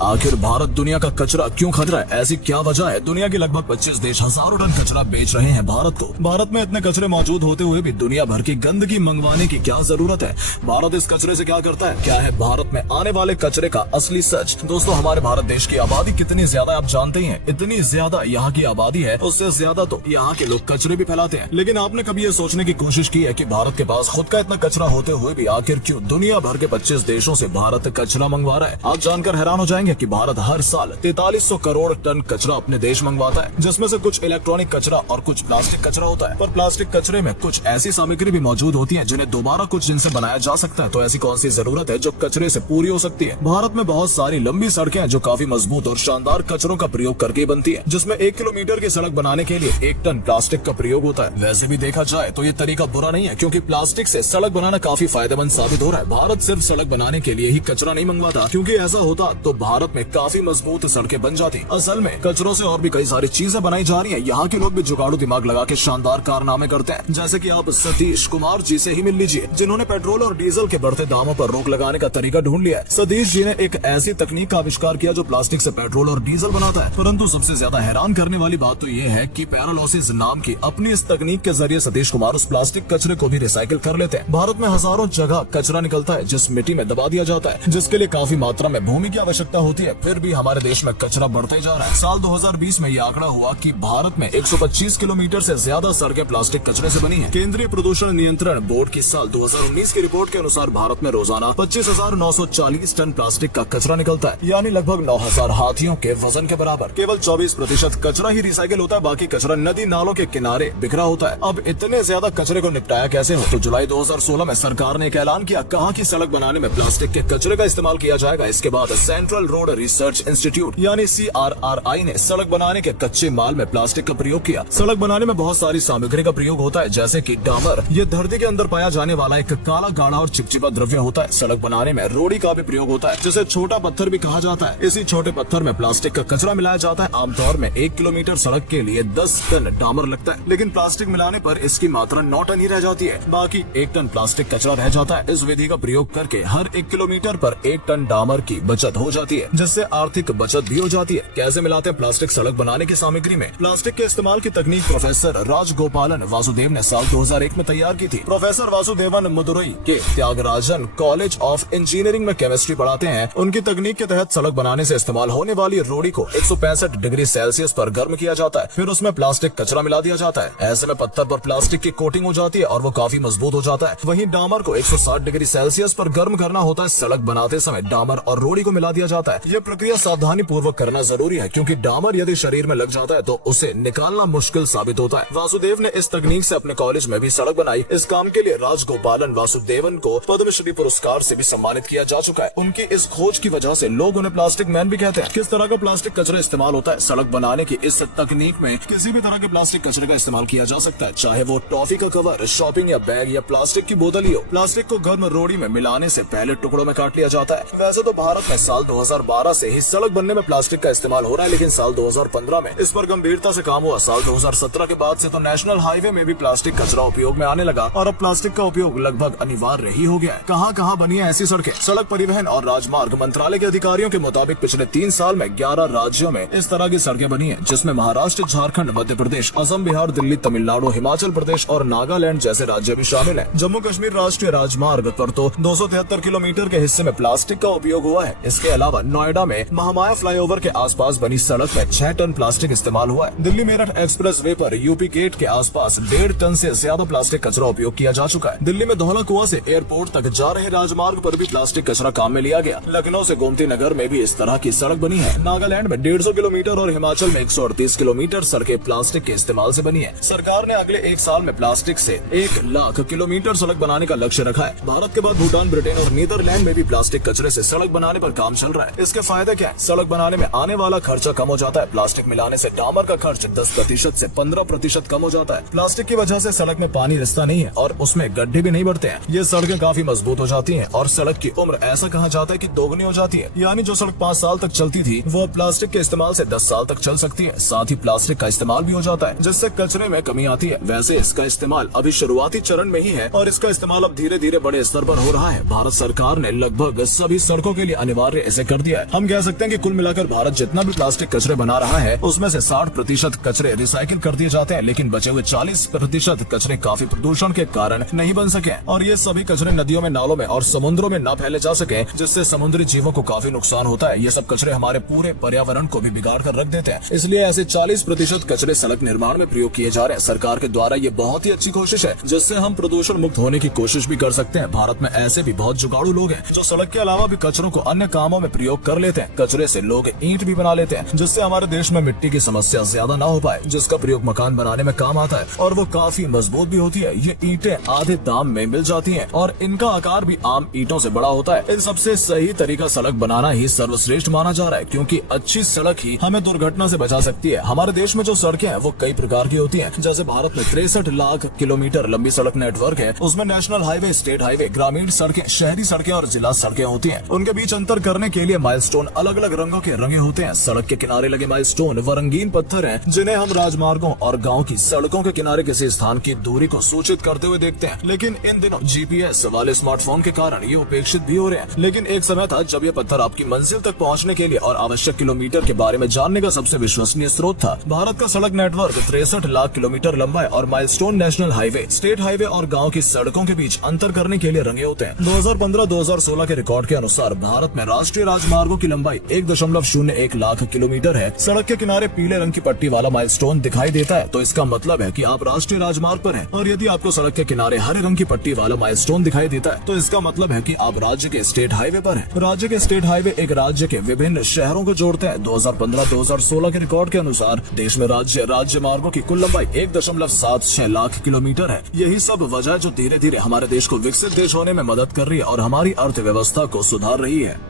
आखिर भारत दुनिया का कचरा क्यों खरीद रहा है? ऐसी क्या वजह है? दुनिया के लगभग 25 देश हजारों टन कचरा बेच रहे हैं भारत को। भारत में इतने कचरे मौजूद होते हुए भी दुनिया भर की गंदगी मंगवाने की क्या जरूरत है? भारत इस कचरे से क्या करता है? क्या है भारत में आने वाले कचरे का असली सच? दोस्तों, हमारे भारत देश की आबादी कितनी ज्यादा आप जानते ही हैं। इतनी ज्यादा यहाँ की आबादी है, उससे ज्यादा तो यहाँ के लोग कचरे भी फैलाते हैं। लेकिन आपने कभी ये सोचने की कोशिश की है कि भारत के पास खुद का इतना कचरा होते हुए भी आखिर क्यों दुनिया भर के 25 देशों से भारत कचरा मंगवा रहा है? आप जानकर हैरान हो जाएंगे कि भारत हर साल 4300 करोड़ टन कचरा अपने देश मंगवाता है, जिसमें से कुछ इलेक्ट्रॉनिक कचरा और कुछ प्लास्टिक कचरा होता है। पर प्लास्टिक कचरे में कुछ ऐसी सामग्री भी मौजूद होती है जिन्हें दोबारा कुछ दिन से बनाया जा सकता है। तो ऐसी कौन सी जरूरत है जो कचरे से पूरी हो सकती है? भारत में बहुत सारी लंबी सड़कें हैं जो काफी मजबूत और शानदार कचरों का प्रयोग करके बनती है, जिसमें 1 किलोमीटर की सड़क बनाने के लिए 1 टन प्लास्टिक का प्रयोग होता है। वैसे भी देखा जाए तो ये तरीका बुरा नहीं है, क्योंकि प्लास्टिक से सड़क बनाना काफी फायदेमंद साबित हो रहा है। भारत सिर्फ सड़क बनाने के लिए ही कचरा नहीं मंगवाता, क्योंकि ऐसा होता तो भारत में काफी मजबूत सड़कें बन जाती। असल में कचरों से और भी कई सारी चीजें बनाई जा रही हैं। यहाँ के लोग भी जुगाड़ू दिमाग लगा के शानदार कारनामे करते हैं, जैसे कि आप सतीश कुमार जी से ही मिल लीजिए, जिन्होंने पेट्रोल और डीजल के बढ़ते दामों पर रोक लगाने का तरीका ढूंढ लिया है। सतीश जी ने एक ऐसी तकनीक का आविष्कार किया जो प्लास्टिक से पेट्रोल और डीजल बनाता है। परंतु सबसे ज्यादा हैरान करने वाली बात तो ये है कि पैरालोसिस नाम की अपनी इस तकनीक के जरिए सतीश कुमार उस प्लास्टिक कचरे को भी रिसाइकिल कर लेते हैं। भारत में हजारों जगह कचरा निकलता है जिस मिट्टी में दबा दिया जाता है, जिसके लिए काफी मात्रा में भूमि की आवश्यकता होती है। फिर भी हमारे देश में कचरा बढ़ता ही जा रहा है। साल 2020 में ये आंकड़ा हुआ कि भारत में 125 किलोमीटर से ज्यादा सड़कें प्लास्टिक कचरे से बनी हैं। केंद्रीय प्रदूषण नियंत्रण बोर्ड की साल 2019 की रिपोर्ट के अनुसार भारत में रोजाना 25,940 टन प्लास्टिक का कचरा निकलता है, यानी लगभग 9,000 हाथियों के वजन के बराबर। केवल 24% कचरा ही रिसाइकिल होता है, बाकी कचरा नदी नालों के किनारे बिखरा होता है। अब इतने ज्यादा कचरे को निपटाया कैसे हो? तो जुलाई 2016 में सरकार ने एक ऐलान किया, कहा कि सड़क बनाने में प्लास्टिक के कचरे का इस्तेमाल किया जाएगा। इसके बाद सेंट्रल रोड रिसर्च इंस्टीट्यूट यानी CRRI ने सड़क बनाने के कच्चे माल में प्लास्टिक का प्रयोग किया। सड़क बनाने में बहुत सारी सामग्री का प्रयोग होता है, जैसे कि डामर। ये धरती के अंदर पाया जाने वाला एक काला गाढ़ा और चिपचिपा द्रव्य होता है। सड़क बनाने में रोड़ी का भी प्रयोग होता है, जिसे छोटा पत्थर भी कहा जाता है। इसी छोटे पत्थर में प्लास्टिक का कचरा मिलाया जाता है। आमतौर में 1 किलोमीटर सड़क के लिए 10 टन डामर लगता है, लेकिन प्लास्टिक मिलाने पर इसकी मात्रा 9 टन ही रह जाती है। बाकी 1 टन प्लास्टिक कचरा रह जाता है। इस विधि का प्रयोग करके हर 1 किलोमीटर पर 1 टन डामर की बचत हो जाती है, जिससे आर्थिक बचत भी हो जाती है। कैसे मिलाते हैं प्लास्टिक सड़क बनाने की सामग्री में? प्लास्टिक के इस्तेमाल की तकनीक प्रोफेसर राजगोपालन वासुदेव ने साल 2001 में तैयार की थी। प्रोफेसर वासुदेवन मदुरई के त्यागराजन कॉलेज ऑफ इंजीनियरिंग में केमिस्ट्री पढ़ाते हैं। उनकी तकनीक के तहत सड़क बनाने से इस्तेमाल होने वाली रोड़ी को 165 डिग्री सेल्सियस पर गर्म किया जाता है, फिर उसमें प्लास्टिक कचरा मिला दिया जाता है। ऐसे में पत्थर पर प्लास्टिक की कोटिंग हो जाती है और वो काफी मजबूत हो जाता है। वहीं डामर को 160 डिग्री सेल्सियस पर गर्म करना होता है। सड़क बनाते समय डामर और रोड़ी को मिला दिया जाता है। ये प्रक्रिया सावधानी पूर्वक करना जरूरी है, क्योंकि डामर यदि शरीर में लग जाता है तो उसे निकालना मुश्किल साबित होता है। वासुदेव ने इस तकनीक से अपने कॉलेज में भी सड़क बनाई। इस काम के लिए राजगोपालन वासुदेवन को पद्मश्री पुरस्कार से भी सम्मानित किया जा चुका है। उनकी इस खोज की वजह से लोग उन्हें प्लास्टिक मैन भी कहते हैं। किस तरह का प्लास्टिक कचरा इस्तेमाल होता है? सड़क बनाने की इस तकनीक में किसी भी तरह के प्लास्टिक कचरे का इस्तेमाल किया जा सकता है, चाहे वो टॉफी का कवर, शॉपिंग या बैग या प्लास्टिक की बोतल ही हो। प्लास्टिक को गर्म रोड़ी में मिलाने से पहले टुकड़ों में काट लिया जाता है। वैसे तो भारत में साल 2012 से ही सड़क बनने में प्लास्टिक का इस्तेमाल हो रहा है, लेकिन साल 2015 में इस पर गंभीरता से काम हुआ। साल 2017 के बाद से तो नेशनल हाईवे में भी प्लास्टिक कचरा उपयोग में आने लगा और अब प्लास्टिक का उपयोग लगभग अनिवार्य ही हो गया है। कहाँ बनी है ऐसी सड़कें? सड़क परिवहन और राजमार्ग मंत्रालय के अधिकारियों के मुताबिक पिछले 3 साल में 11 राज्यों में इस तरह की सड़कें बनी है, जिसमें महाराष्ट्र, झारखंड, मध्य प्रदेश, असम, बिहार, दिल्ली, तमिलनाडु, हिमाचल प्रदेश और नागालैंड जैसे राज्य भी शामिल हैं। जम्मू कश्मीर राष्ट्रीय राजमार्ग पर तो 273 किलोमीटर के हिस्से में प्लास्टिक का उपयोग हुआ है। इसके अलावा नोएडा में महामाया फ्लाईओवर के आसपास बनी सड़क में 6 टन प्लास्टिक इस्तेमाल हुआ है। दिल्ली मेरठ एक्सप्रेस वे पर यूपी गेट के आसपास 1.5 टन से ज्यादा प्लास्टिक कचरा उपयोग किया जा चुका है। दिल्ली में धौला कुआं से एयरपोर्ट तक जा रहे राजमार्ग पर भी प्लास्टिक कचरा काम में लिया गया। लखनऊ से गोमती नगर में भी इस तरह की सड़क बनी है। नागालैंड में 150 किलोमीटर और हिमाचल में 138 किलोमीटर सड़कें प्लास्टिक के इस्तेमाल से बनी है। सरकार ने अगले 1 साल में प्लास्टिक से 1 लाख किलोमीटर सड़क बनाने का लक्ष्य रखा है। भारत के बाद भूटान, ब्रिटेन और नीदरलैंड में भी प्लास्टिक कचरे से सड़क बनाने पर काम चल रहा है। इसके फायदे क्या है? सड़क बनाने में आने वाला खर्चा कम हो जाता है। प्लास्टिक मिलाने से डामर का खर्च 10% से 15% कम हो जाता है। प्लास्टिक की वजह से सड़क में पानी रिसता नहीं है और उसमें गड्ढे भी नहीं बढ़ते हैं। ये सड़कें काफी मजबूत हो जाती हैं और सड़क की उम्र ऐसा कहा जाता है कि दोगुनी हो जाती है। यानी जो सड़क 5 साल तक चलती थी वो प्लास्टिक के इस्तेमाल से 10 साल तक चल सकती है। साथ ही प्लास्टिक का इस्तेमाल भी हो जाता है, जिससे कचरे में कमी आती है। वैसे इसका इस्तेमाल अभी शुरुआती चरण में ही है और इसका इस्तेमाल अब धीरे धीरे बड़े स्तर पर हो रहा है। भारत सरकार ने लगभग सभी सड़कों के लिए अनिवार्य इसे कर दिया। दिया है। हम कह सकते हैं कि कुल मिलाकर भारत जितना भी प्लास्टिक कचरे बना रहा है उसमें से 60% कचरे रिसाइकिल कर दिए जाते हैं, लेकिन बचे हुए 40% कचरे काफी प्रदूषण के कारण नहीं बन सके और ये सभी कचरे नदियों में, नालों में और समुद्रों में न फैले जा सके, जिससे समुद्री जीवों को काफी नुकसान होता है। ये सब कचरे हमारे पूरे पर्यावरण को भी बिगाड़ कर रख देते हैं। इसलिए ऐसे 40% कचरे सड़क निर्माण में प्रयोग किए जा रहे हैं। सरकार के द्वारा ये बहुत ही अच्छी कोशिश है जिससे हम प्रदूषण मुक्त होने की कोशिश भी कर सकते हैं। भारत में ऐसे भी बहुत जुगाड़ू लोग हैं जो सड़क के अलावा भी कचरों को अन्य कामों में प्रयोग कर लेते हैं। कचरे से लोग ईंट भी बना लेते हैं जिससे हमारे देश में मिट्टी की समस्या ज्यादा न हो पाए, जिसका प्रयोग मकान बनाने में काम आता है और वो काफी मजबूत भी होती है। ये ईंटें आधे दाम में मिल जाती हैं और इनका आकार भी आम ईंटों से बड़ा होता है। इन सबसे सही तरीका सड़क बनाना ही सर्वश्रेष्ठ माना जा रहा है, क्योंकि अच्छी सड़क ही हमें दुर्घटना से बचा सकती है। हमारे देश में जो सड़कें हैं वो कई प्रकार की होती हैं। जैसे भारत में 63 लाख किलोमीटर लंबी सड़क नेटवर्क है। उसमें नेशनल हाईवे, स्टेट हाईवे, ग्रामीण सड़कें, शहरी सड़कें और जिला सड़कें होती हैं। उनके बीच अंतर करने के लिए माइलस्टोन अलग अलग रंगों के रंगे होते हैं। सड़क के किनारे लगे माइलस्टोन वो रंगीन पत्थर हैं जिन्हें हम राजमार्गों और गाँव की सड़कों के किनारे किसी स्थान की दूरी को सूचित करते हुए देखते हैं। लेकिन इन दिनों GPS वाले स्मार्टफोन के कारण ये उपेक्षित भी हो रहे हैं। लेकिन एक समय था जब ये पत्थर आपकी मंजिल तक पहुंचने के लिए और आवश्यक किलोमीटर के बारे में जानने का सबसे विश्वसनीय स्रोत था। भारत का सड़क नेटवर्क 63 लाख किलोमीटर लंबा है और milestone national highway, state highway और गाँव की सड़कों के बीच अंतर करने के लिए रंगे होते हैं। 2015-2016 के रिकॉर्ड के अनुसार भारत में राष्ट्रीय राजमार्गों की लंबाई 1.01 लाख किलोमीटर है। सड़क के किनारे पीले रंग की पट्टी वाला माइलस्टोन दिखाई देता है तो इसका मतलब है कि आप राष्ट्रीय राजमार्ग पर हैं। और यदि आपको सड़क के किनारे हरे रंग की पट्टी वाला माइलस्टोन दिखाई देता है तो इसका मतलब है कि आप राज्य के स्टेट हाईवे पर हैं। राज्य के स्टेट हाईवे एक राज्य के विभिन्न शहरों को जोड़ते हैं। 2015-2016 के रिकॉर्ड के अनुसार देश में राज्य मार्गों की कुल लंबाई 1.76 लाख किलोमीटर है। यही सब वजह जो धीरे धीरे हमारे देश को विकसित देश होने में मदद कर रही है और हमारी अर्थव्यवस्था को सुधार रही है।